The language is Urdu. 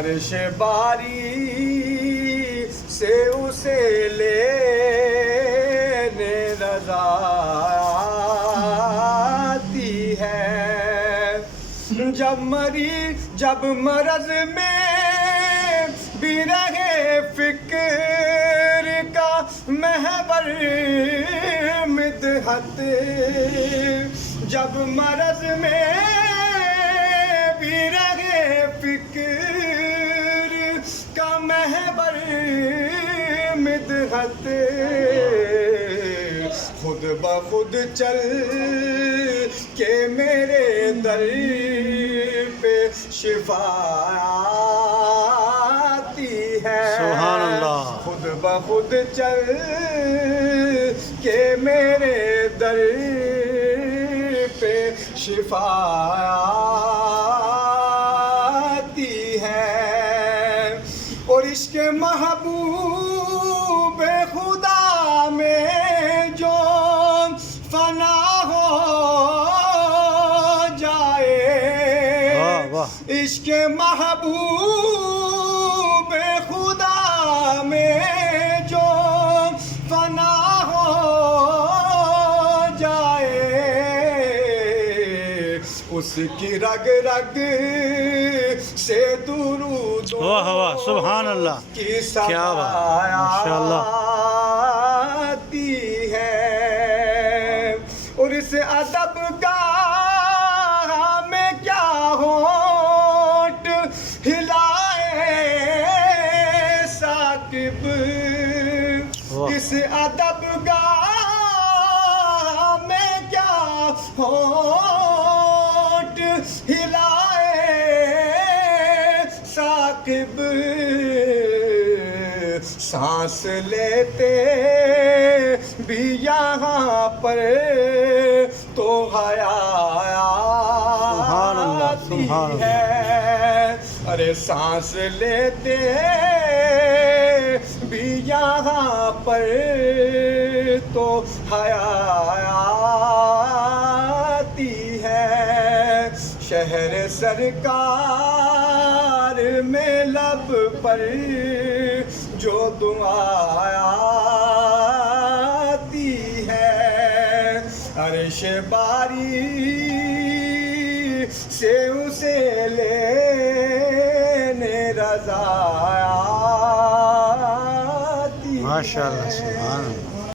عرش باری سے اسے لینے رضا آتی ہے، جب مرض میں بھی رہے فکر کا محور مدحت، جب مرض میں بھی رہے فکر کا محور مدحت، خود بخود چل کے میرے در پہ شفا آتی ہے، سبحان اللہ، خود بخود چل کے میرے در پہ شفا آتی ہے، اور عشق محبوب خدا میں جو فنا ہو جائے، عشق محبوب خدا میں جو فنا ہو جائے، اس کی رگ رگ سے درود سبحان اللہ کی کیا بات، ماشاءاللہ آتی ہے، اور اس ادب کا ہمیں کیا ہونٹ ہلائے ثاقب، اس ادب کا ہمیں کیا ہونٹ ہلائے ثاقب، سانس لیتے بھی یہاں پر تو حیا آتی ہے، ارے سانس لیتے بھی یہاں پر تو حیا آتی ہے، شہر سرکار میں لب پر جو دعا آتی ہے، عرش باری سے اسے لینے رضا آتی ہے، ماشاءاللہ سبحان اللہ۔